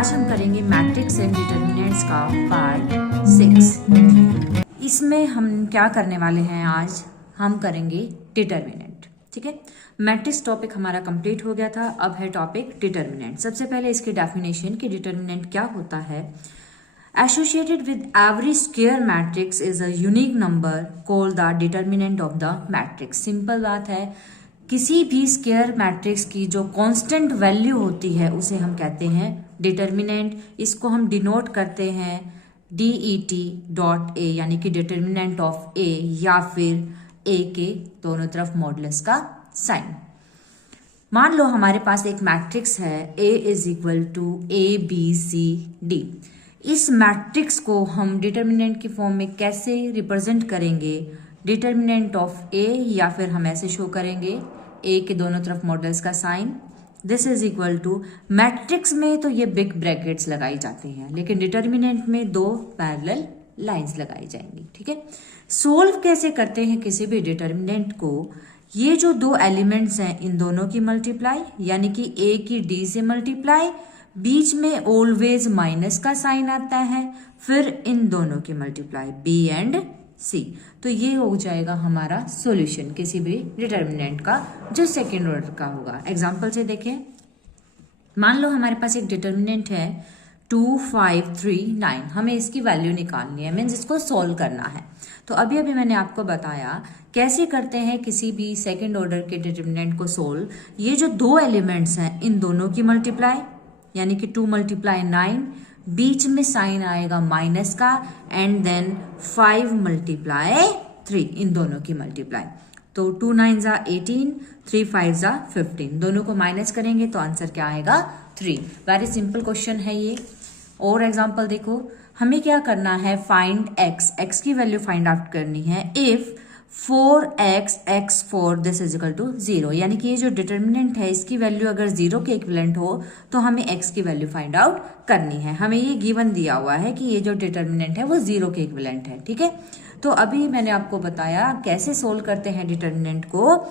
आज हम करेंगे मैट्रिक्स एंड डिटर्मिनेंट्स का पार्ट 6। इसमें हम क्या करने वाले हैं, आज हम करेंगे डिटर्मिनेंट। ठीक है, मैट्रिक्स टॉपिक हमारा कंप्लीट हो गया था, अब है टॉपिक डिटर्मिनेंट। सबसे पहले इसकी डेफिनेशन कि डिटर्मिनेंट क्या होता है। Associated with every square matrix is a unique number called the determinant of the matrix। Simple बात है, किसी भी स्क्वायर मैट्रिक्स की जो कांस्टेंट वैल्यू होती है उसे हम कहते हैं डिटर्मिनेंट। इसको हम डिनोट करते हैं DET.A, यानी कि डिटर्मिनेंट ऑफ A, या फिर A के दोनों तरफ मॉडुलस का साइन। मान लो हमारे पास एक मैट्रिक्स है A is equal to ABCD। इस मैट्रिक्स को हम डिटर्मिनेंट की फॉर्म में कैसे रिप्रेजेंट करेंगे, डिटर्मिनेंट ऑफ A, या फिर हम ऐसे शो करेंगे A के दोनों तरफ मॉडल्स का sign, this is equal to. Matrix में तो ये बिग ब्रैकेट्स लगाई जाती हैं, लेकिन डिटर्मिनेंट में दो पैरेलल लाइंस लगाई जाएंगी। ठीक है, सोल्व कैसे करते हैं किसी भी डिटर्मिनेंट को। ये जो दो एलिमेंट्स हैं इन दोनों की मल्टीप्लाई, यानी कि A की D से मल्टीप्लाई, बीच में ऑलवेज माइनस का साइन आता है, फिर इन दोनों की मल्टीप्लाई B एंड C। तो ये हो जाएगा हमारा सॉल्यूशन किसी भी डिटर्मिनेंट का जो सेकेंड ऑर्डर का होगा। एग्जांपल से देखें, मान लो हमारे पास एक डिटर्मिनेंट है 2, 5, 3, 9। हमें इसकी वैल्यू निकालनी है, मीन्स इसको सॉल्व करना है। तो अभी अभी मैंने आपको बताया कैसे करते हैं किसी भी सेकेंड ऑर्डर के डिटर्मिनेंट को सोल्व। ये जो दो एलिमेंट्स हैं इन दोनों की मल्टीप्लाई, यानी कि 2 × 9, बीच में साइन आएगा माइनस का, एंड देन 5 × 3, इन दोनों की मल्टीप्लाई। तो 2 9 = 18, 3 5 = 15, दोनों को माइनस करेंगे तो आंसर क्या आएगा 3। वेरी सिंपल क्वेश्चन है ये। और एग्जांपल देखो, हमें क्या करना है, फाइंड x की वैल्यू फाइंड आउट करनी है if 4x x4 this is equal to 0। यानी कि ये जो डिटर्मिनेंट है इसकी वैल्यू अगर 0 के इक्विवेलेंट हो तो हमें x की वैल्यू फाइंड आउट करनी है। हमें ये गिवन दिया हुआ है कि ये जो डिटर्मिनेंट है वो 0 के इक्विवेलेंट है। ठीक है, तो अभी मैंने आपको बताया कैसे सोल्व करते हैं डिटर्मिनेंट को।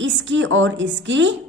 इसकी और इसकी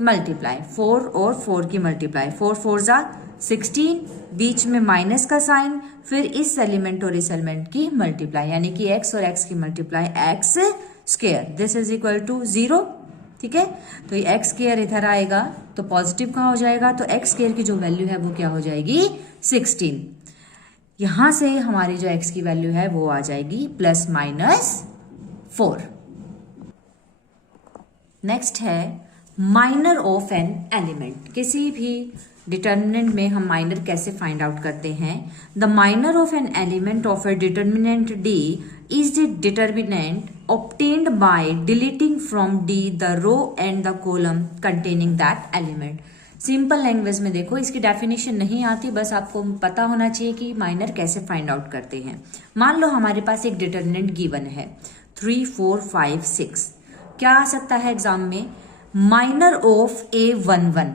मल्टीप्लाई, 4 और 4 की मल्टीप्लाई, 4 4 = 16, बीच में माइनस का साइन, फिर इस एलिमेंट और इस एलिमेंट की मल्टीप्लाई, यानी कि x और x की multiply x², this is equal to 0। ठीक है, तो ये x² इधर आएगा तो पॉजिटिव का हो जाएगा, तो x² की जो वैल्यू है वो क्या हो जाएगी 16। यहां से हमारी जो x की वैल्यू है वो आ जाएगी ±4। नेक्स्ट है माइनर ऑफ एन एलिमेंट। किसी भी डिटर्मिनेंट में हम माइनर कैसे फाइंड आउट करते हैं। The minor of an element of A determinant D is the determinant obtained by deleting from D the row and the column containing that element। Simple language में देखो, इसकी definition नहीं आती, बस आपको पता होना चाहिए कि माइनर कैसे फाइंड आउट करते हैं। मान लो हमारे पास एक डिटर्मिनेंट गिवन है 3, 4, 5, 6। क्या आ सकता है एग्जाम में, माइनर ऑफ A11।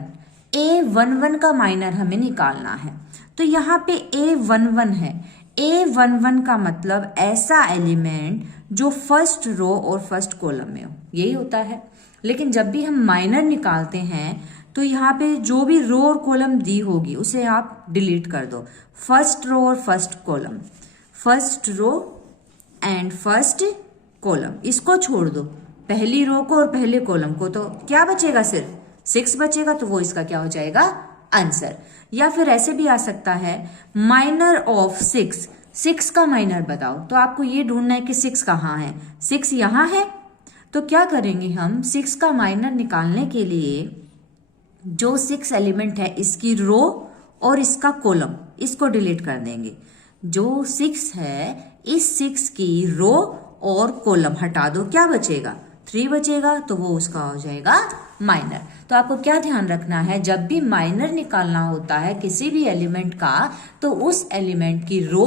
A11 का माइनर हमें निकालना है, तो यहाँ पे A11 है। A11 का मतलब ऐसा एलिमेंट जो फर्स्ट रो और फर्स्ट कॉलम में हो, यही होता है। लेकिन जब भी हम माइनर निकालते हैं तो यहाँ पे जो भी रो और कॉलम दी होगी उसे आप डिलीट कर दो। फर्स्ट रो और first column, first row and first column, इसको छोड़ दो, पहली रो को और पहले कॉलम को, तो क्या बचेगा, सिर्फ 6 बचेगा। तो वो इसका क्या हो जाएगा आंसर। या फिर ऐसे भी आ सकता है माइनर ऑफ 6, 6 का माइनर बताओ, तो आपको ये ढूंढना है कि 6 कहाँ है। 6 यहाँ है, तो क्या करेंगे हम, 6 का माइनर निकालने के लिए जो 6 एलिमेंट है इसकी रो और इसका कॉलम, इसको डिलीट कर देंगे। जो 6 है इस 6 की रो और कॉलम हटा दो, क्या बचेगा 3 बचेगा, तो वो उसका हो जाएगा माइनर। तो आपको क्या ध्यान रखना है, जब भी माइनर निकालना होता है किसी भी एलिमेंट का, तो उस एलिमेंट की रो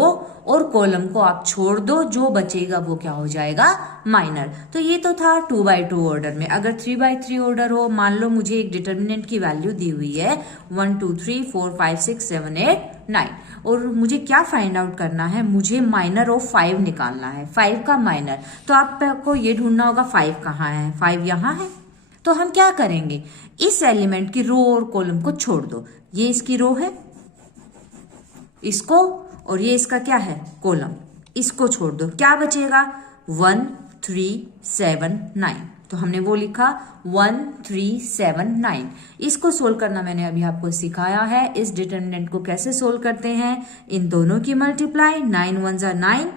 और कॉलम को आप छोड़ दो, जो बचेगा वो क्या हो जाएगा माइनर। तो ये तो था 2/2 ऑर्डर में। अगर 3/3 ऑर्डर हो, मान लो मुझे एक डिटर्मिनेंट की वैल्यू दी हुई है 1 2 3 4 5 6 7 8 9, और मुझे क्या फाइंड आउट करना है, मुझे माइनर ऑफ 5 निकालना है, 5 का माइनर। तो आपको ये ढूंढना होगा 5 कहाँ है, 5 यहाँ है। तो हम क्या करेंगे, इस एलिमेंट की रो और कॉलम को छोड़ दो, ये इसकी रो है इसको, और ये इसका क्या है कॉलम, इसको छोड़ दो, क्या बचेगा 1 3 7 9। तो हमने वो लिखा 1 3 7 9। इसको सोल्व करना मैंने अभी आपको सिखाया है। इस डिटर्मिनेंट को कैसे सोल्व करते हैं, इन दोनों की मल्टीप्लाई, 9 1 9,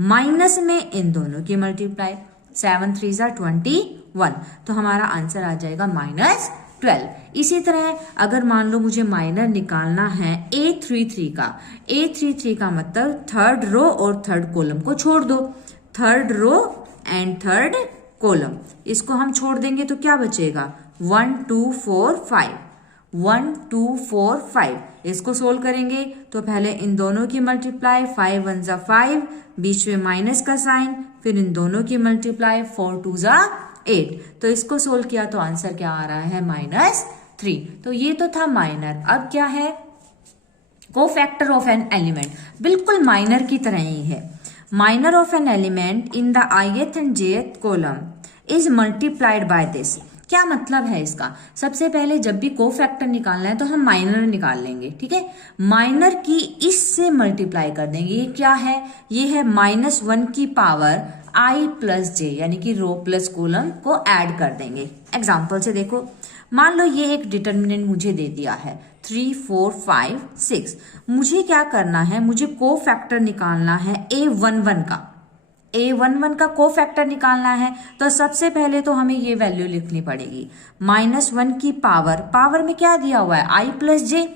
माइनस में इन दोनों की मल्टीप्लाई, 7 3 21। तो हमारा आंसर आ जाएगा -12। इसी तरह अगर मान लो मुझे माइनर निकालना है A33 का, A33 का मतलब थर्ड रो और थर्ड कॉलम को छोड़ दो, third row and third column, इसको हम छोड़ देंगे तो क्या बचेगा 1 2 4 5, 1 2 4 5। इसको सोल्व करेंगे तो पहले इन दोनों की मल्टीप्लाई, 5 1 5, बीच में माइनस का साइन, फिर इन दोनों की मल्टीप्लाई, 4 2 8। तो इसको सोल्व किया तो आंसर क्या आ रहा है -3। तो ये तो था माइनर। अब क्या है कोफैक्टर ऑफ एन एलिमेंट, बिल्कुल माइनर की तरह ही है। Minor of an element in the ith and jth column is multiplied by this. क्या मतलब है इसका, सबसे पहले जब भी कोफैक्टर निकालना है तो हम माइनर निकाल लेंगे, ठीक है। माइनर की इससे मल्टीप्लाई कर देंगे, ये क्या है, ये है -1 की पावर i प्लस j, यानी कि रो प्लस कॉलम को ऐड कर देंगे। एग्जाम्पल से देखो, मान लो ये एक डिटर्मिनेंट मुझे दे दिया है 3 4 5 6। मुझे क्या करना है, मुझे कोफैक्टर निकालना है A11 का, A11 का कोफैक्टर निकालना है। तो सबसे पहले तो हमें ये वैल्यू लिखनी पड़ेगी, -1 की पावर, पावर में क्या दिया हुआ है i प्लस j,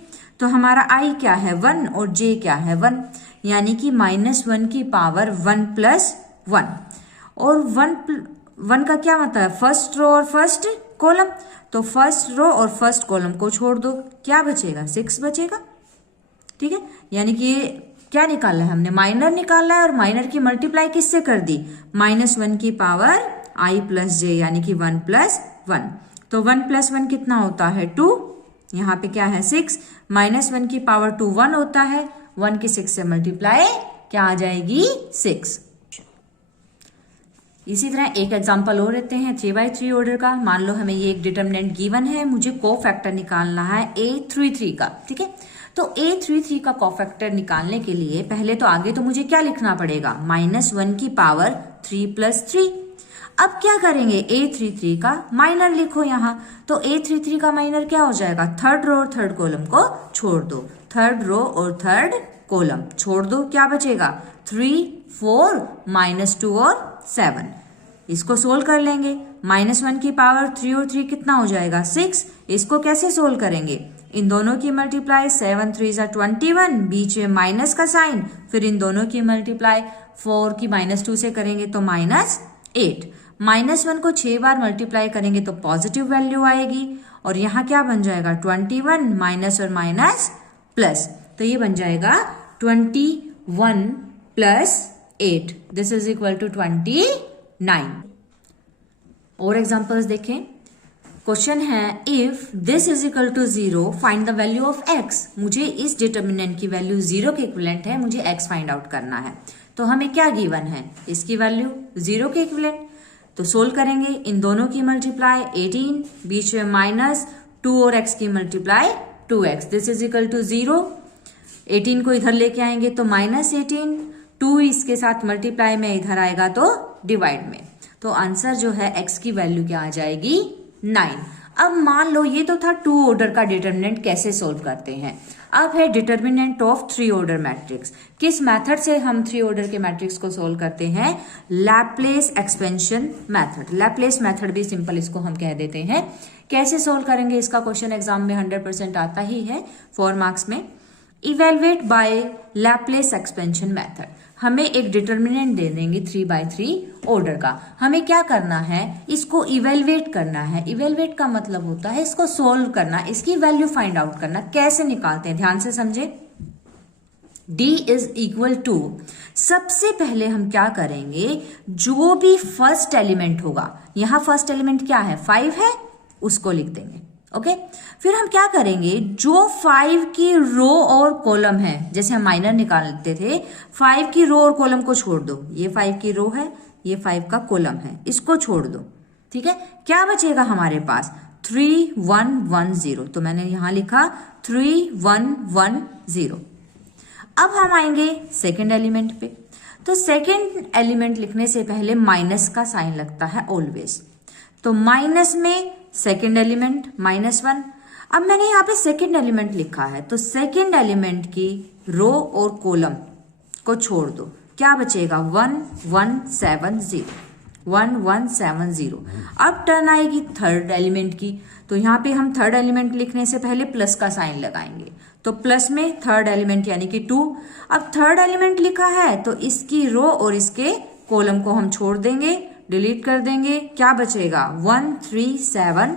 तो हमारा i क्या है 1 और j क्या है 1, यानी कि -1 की पावर 1 प्लस 1। और 1 का क्या मतलब है, फर्स्ट रो और फर्स्ट कॉलम, तो फर्स्ट रो और फर्स्ट कॉलम को छोड़ दो, क्या बचेगा 6 बचेगा, ठीक है। यानी कि क्या निकालना है हमने, माइनर निकालना है, और माइनर की मल्टीप्लाई किससे कर दी, -1 की पावर i प्लस j, यानी कि 1 प्लस 1। तो 1 प्लस 1 कितना होता है 2, यहाँ पे क्या है 6, -1 की पावर 2 1 होता है, 1 की 6 से मल्टीप्लाई क्या आ जाएगी 6। इसी तरह एक एग्जांपल और लेते हैं 3/3 ऑर्डर का। मान लो हमें ये एक डिटर्मिनेंट गिवन है, मुझे कोफैक्टर निकालना है A33 का, ठीक है। तो A33 का कोफैक्टर निकालने के लिए पहले तो आगे तो मुझे क्या लिखना पड़ेगा, -1 की पावर 3 प्लस 3। अब क्या करेंगे, A33 का माइनर लिखो यहाँ, तो A33 का माइनर क्या हो जाएगा, थर्ड रो और थर्ड कॉलम को छोड़ दो, थर्ड रो और थर्ड कॉलम छोड़ दो, क्या बचेगा 3 4 -2 और 7। इसको सोल्व कर लेंगे, -1 की पावर 3 और 3 कितना हो जाएगा 6। इसको कैसे सोल्व करेंगे, इन दोनों की मल्टीप्लाई, 7 3 21, बीच में माइनस का साइन, फिर इन दोनों की मल्टीप्लाई 4 की -2 से करेंगे तो -8। -1 को 6 बार मल्टीप्लाई करेंगे तो पॉजिटिव वैल्यू आएगी, और यहाँ क्या बन जाएगा 21, माइनस और माइनस प्लस, तो ये बन जाएगा 21 plus 8, this is equal to 29। और एग्जांपल्स देखें। क्वेश्चन है if this is equal to 0 find the value of x। मुझे इस डिटर्मिनेंट की वैल्यू 0 के इक्विवेलेंट है, मुझे x फाइंड आउट करना है। तो हमें क्या गिवन है, इसकी वैल्यू 0 के इक्विवेलेंट। तो सोल्व करेंगे, इन दोनों की मल्टीप्लाई 18, बीच में माइनस 2 और x की multiply 2x, this is equal to 0। 18 को इधर लेके आएंगे तो -18, 2 इसके साथ मल्टीप्लाई में इधर आएगा तो डिवाइड में, तो आंसर जो है x की वैल्यू क्या आ जाएगी 9। अब मान लो ये तो था 2 ऑर्डर का डिटर्मिनेंट कैसे सोल्व करते हैं। अब है डिटर्मिनेंट ऑफ 3 ऑर्डर मैट्रिक्स। किस मेथड से हम 3 ऑर्डर के मैट्रिक्स को सोल्व करते हैं, Laplace expansion method. Laplace method भी सिंपल इसको हम कह देते हैं। कैसे सोल्व करेंगे, इसका क्वेश्चन एग्जाम में 100% आता ही है 4 मार्क्स में। Evaluate by Laplace expansion method. हमें एक डिटर्मिनेंट दे देंगे 3/3 ऑर्डर का, हमें क्या करना है, इसको इवेलुएट करना है। इवेलुएट का मतलब होता है इसको सोल्व करना, इसकी वैल्यू फाइंड आउट करना। कैसे निकालते हैं, ध्यान से समझे। D इज इक्वल टू, सबसे पहले हम क्या करेंगे, जो भी फर्स्ट एलिमेंट होगा, यहां फर्स्ट एलिमेंट क्या है 5 है, उसको लिख देंगे, ओके। फिर हम क्या करेंगे, जो 5 की रो और कॉलम है, जैसे हम माइनर निकालते थे, 5 की रो और कॉलम को छोड़ दो, ये 5 की रो है, ये 5 का कॉलम है, इसको छोड़ दो, ठीक है। क्या बचेगा हमारे पास 3 1 1 0, तो मैंने यहां लिखा 3 1 1 0। अब हम आएंगे सेकेंड एलिमेंट पे। तो सेकेंड एलिमेंट लिखने से पहले माइनस का साइन लगता है ऑलवेज। तो माइनस में सेकेंड एलिमेंट -1। अब मैंने यहाँ पे सेकेंड एलिमेंट लिखा है, तो सेकेंड एलिमेंट की रो और कॉलम को छोड़ दो, क्या बचेगा 1170, 1170। अब टर्न आएगी थर्ड एलिमेंट की, तो यहाँ पे हम थर्ड एलिमेंट लिखने से पहले प्लस का साइन लगाएंगे, तो प्लस में थर्ड एलिमेंट यानी कि 2। अब थर्ड एलिमेंट लिखा है तो इसकी रो और इसके कॉलम को हम छोड़ देंगे, डिलीट कर देंगे, क्या बचेगा 1371,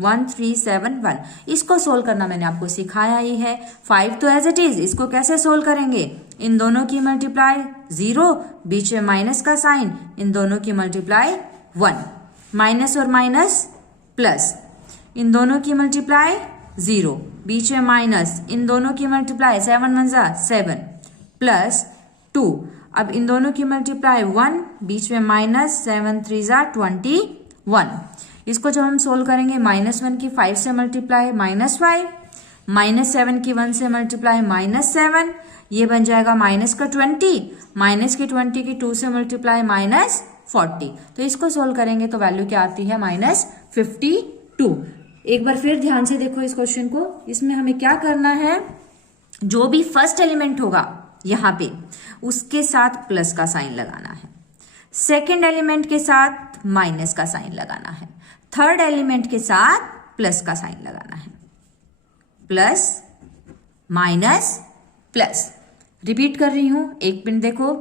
1371। इसको सोल्व करना मैंने आपको सिखाया ही है। 5 तो एज इट इज, इसको कैसे सोल्व करेंगे, इन दोनों की मल्टीप्लाई 0, बीच में माइनस का साइन, इन दोनों की मल्टीप्लाई 1, माइनस और माइनस प्लस, इन दोनों की मल्टीप्लाई 0, बीच में माइनस, इन दोनों की मल्टीप्लाई 7 1 जा 7 प्लस 2। अब इन दोनों की मल्टीप्लाई 1, बीच में माइनस, 7 3 जा 21। इसको जब हम सोल्व करेंगे, -1 की 5 से मल्टीप्लाई -5, -7 की 1 से मल्टीप्लाई -7, ये बन जाएगा माइनस का 20, माइनस की 20 की 2 से मल्टीप्लाई -40। तो इसको सोल्व करेंगे तो वैल्यू क्या आती है -52। एक बार फिर ध्यान से देखो इस क्वेश्चन को। इसमें हमें क्या करना है, जो भी फर्स्ट एलिमेंट होगा यहाँ पे उसके साथ प्लस का साइन लगाना है, सेकेंड एलिमेंट के साथ माइनस का साइन लगाना है, थर्ड एलिमेंट के साथ प्लस का साइन लगाना है, प्लस माइनस प्लस। रिपीट कर रही हूं, एक मिनट देखो।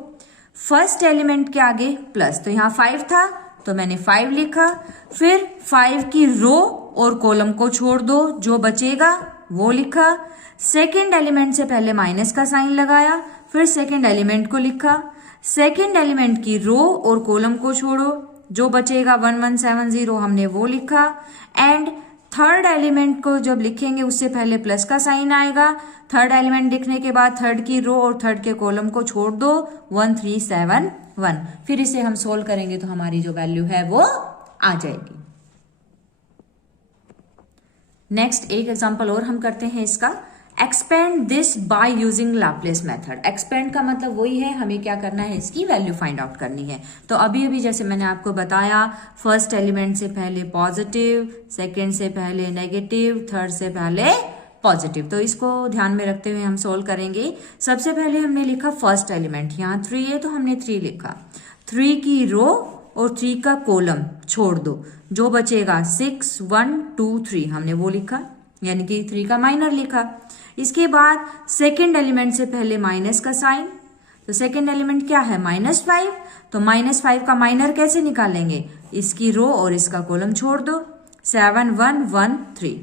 फर्स्ट एलिमेंट के आगे प्लस, तो यहां 5 था तो मैंने 5 लिखा, फिर 5 की रो और कॉलम को छोड़ दो, जो बचेगा वो लिखा। सेकेंड एलिमेंट से पहले माइनस का साइन लगाया, फिर सेकेंड एलिमेंट को लिखा, सेकेंड एलिमेंट की रो और कॉलम को छोड़ो, जो बचेगा 1170 हमने वो लिखा। एंड थर्ड एलिमेंट को जब लिखेंगे उससे पहले प्लस का साइन आएगा, थर्ड एलिमेंट लिखने के बाद थर्ड की रो और थर्ड के कॉलम को छोड़ दो, 1371। फिर इसे हम सोल्व करेंगे तो हमारी जो वैल्यू है वो आ जाएगी। नेक्स्ट एक एग्जांपल और हम करते हैं इसका। Expand this by using Laplace method. Expand का मतलब वही है, हमें क्या करना है, इसकी वैल्यू फाइंड आउट करनी है। तो अभी अभी जैसे मैंने आपको बताया, फर्स्ट एलिमेंट से पहले पॉजिटिव, सेकेंड से पहले नेगेटिव, थर्ड से पहले पॉजिटिव। तो इसको ध्यान में रखते हुए हम सोल्व करेंगे। सबसे पहले हमने लिखा फर्स्ट एलिमेंट, यहाँ 3 है तो हमने 3 लिखा, 3 की रो और 3 का कॉलम छोड़ दो, जो बचेगा 6 1 2 3 हमने वो लिखा, यानी कि 3 का माइनर लिखा। इसके बाद सेकेंड एलिमेंट से पहले माइनस का साइन, तो सेकेंड एलिमेंट क्या है -5, तो -5 का माइनर कैसे निकालेंगे, इसकी रो और इसका कॉलम छोड़ दो, 7 1 1 3।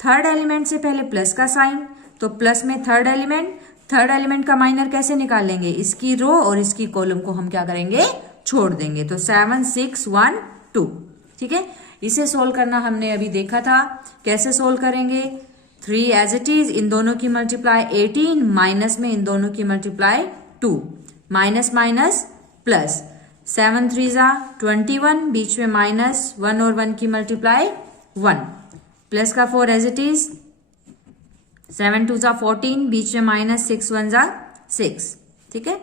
थर्ड एलिमेंट से पहले प्लस का साइन, तो प्लस में थर्ड एलिमेंट का माइनर कैसे निकालेंगे, इसकी रो और इसकी कॉलम को हम क्या करेंगे, छोड़ देंगे, तो 7 6 1 2। ठीक है, इसे सोल्व करना हमने अभी देखा था, कैसे सोल्व करेंगे। 3 एज इट इज, इन दोनों की मल्टीप्लाई 18, माइनस में इन दोनों की मल्टीप्लाई 2, माइनस माइनस प्लस, 7 3 जा 21, बीच में माइनस, 1 और 1 की मल्टीप्लाई 1, प्लस का 4 एज इट इज, 7 2 जा 14, बीच में माइनस, 6 1 जा 6। ठीक है,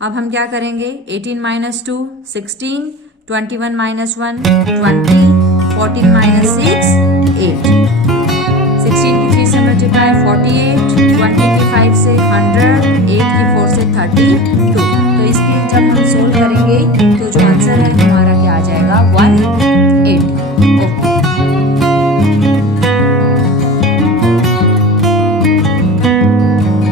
अब हम क्या करेंगे, 18 माइनस 2 16, 21 माइनस 1 20, 14 माइनस 6 8, 16 की 3 से मल्टीप्लाई 48, 20 की 5 से 100, 8 की 4 से 32। तो इसकी जब हम सोल्व करेंगे तो जो आंसर है हमारा क्या आ जाएगा 18। ओके।